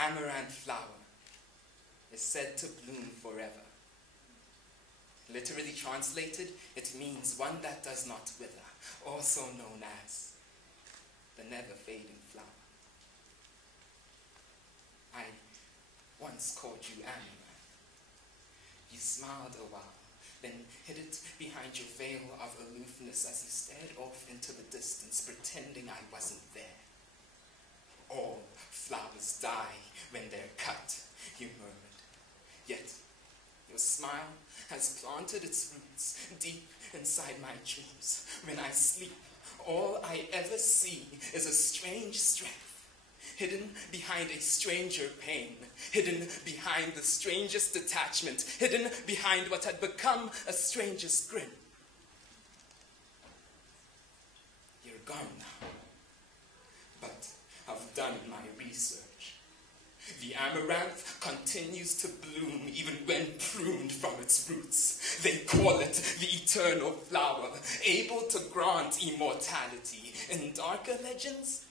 amaranth flower is said to bloom forever. Literally translated, it means one that does not wither, also known as the never-fading flower. I once called you Amaranth. You smiled a while, then hid it behind your veil of aloofness as you stared off into the distance, pretending I wasn't there. All flowers die when they're cut, you murmured. Yet your smile has planted its roots deep inside my dreams. When I sleep, all I ever see is a strange strength, hidden behind a stranger pain, hidden behind the strangest detachment, hidden behind what had become a stranger's grin. You're gone now, but I've done my research. The amaranth continues to bloom even when pruned from its roots. They call it the eternal flower, able to grant immortality. In darker legends,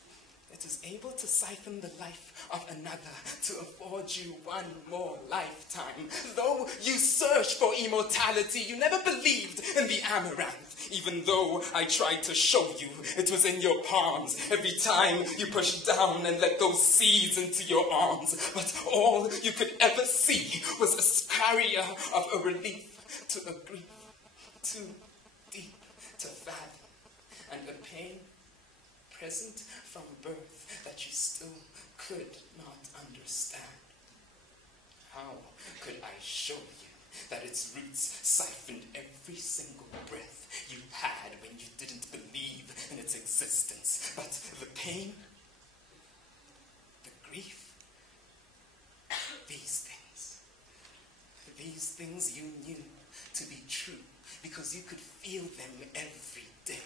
it is able to siphon the life of another to afford you one more lifetime. Though you search for immortality, you never believed in the amaranth. Even though I tried to show you it was in your palms every time you pushed down and let those seeds into your arms. But all you could ever see was a carrier of a relief to a grief too deep to fathom, and a pain present from birth that you still could not understand. How could I show you that its roots siphoned every single breath you had when you didn't believe in its existence? But the pain, the grief, these things you knew to be true because you could feel them every day.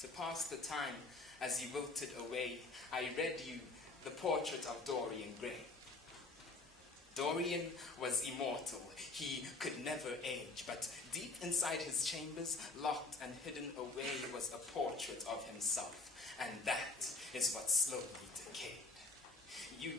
To pass the time as you wilted away, I read you the portrait of Dorian Gray. Dorian was immortal. He could never age, but deep inside his chambers, locked and hidden away, was a portrait of himself. And that is what slowly decayed. You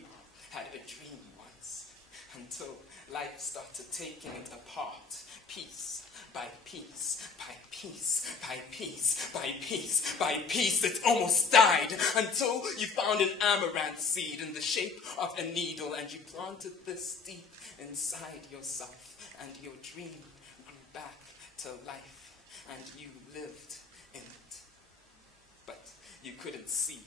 had a dream once, until life started taking it apart, piece by piece, by piece, by piece, by piece, by piece. It almost died until you found an amaranth seed in the shape of a needle, and you planted this deep inside yourself, and your dream grew back to life, and you lived in it. But you couldn't see.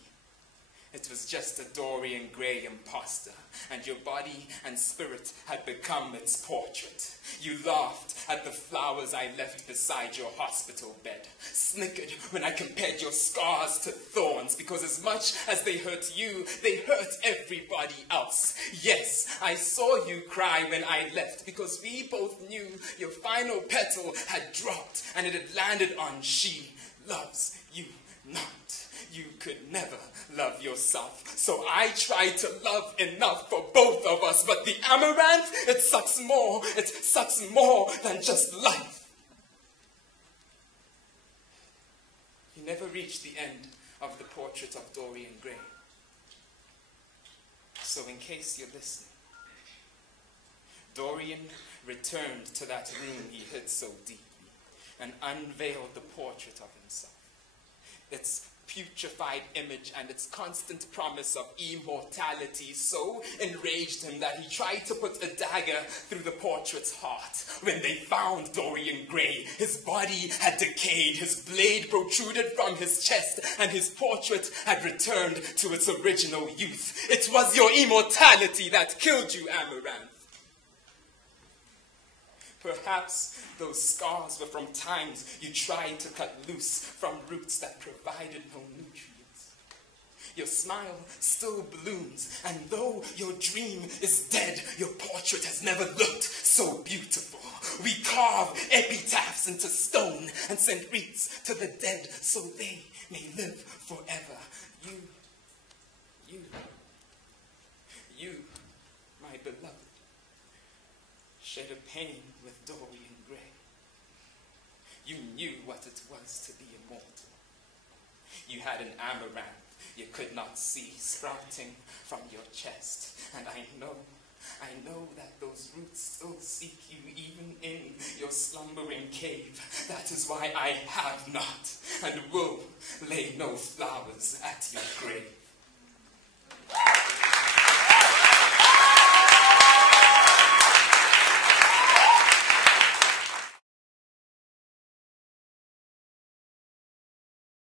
It was just a Dorian Gray imposter, and your body and spirit had become its portrait. You laughed at the flowers I left beside your hospital bed, snickered when I compared your scars to thorns, because as much as they hurt you, they hurt everybody else. Yes, I saw you cry when I left, because we both knew your final petal had dropped, and it had landed on "She loves you not." You could never love yourself. So I tried to love enough for both of us, but the amaranth, it sucks more. It sucks more than just life. You never reached the end of the portrait of Dorian Gray. So in case you're listening, Dorian returned to that room he hid so deeply and unveiled the portrait of himself. Its putrefied image and its constant promise of immortality so enraged him that he tried to put a dagger through the portrait's heart. When they found Dorian Gray, his body had decayed, his blade protruded from his chest, and his portrait had returned to its original youth. It was your immortality that killed you, Amaranth. Perhaps those scars were from times you tried to cut loose from roots that provided no nutrients. Your smile still blooms, and though your dream is dead, your portrait has never looked so beautiful. We carve epitaphs into stone and send wreaths to the dead so they may live forever. You, my beloved, shed a pain with Dorian Gray. You knew what it was to be immortal. You had an amaranth you could not see sprouting from your chest. And I know that those roots still seek you even in your slumbering cave. That is why I have not and will lay no flowers at your grave.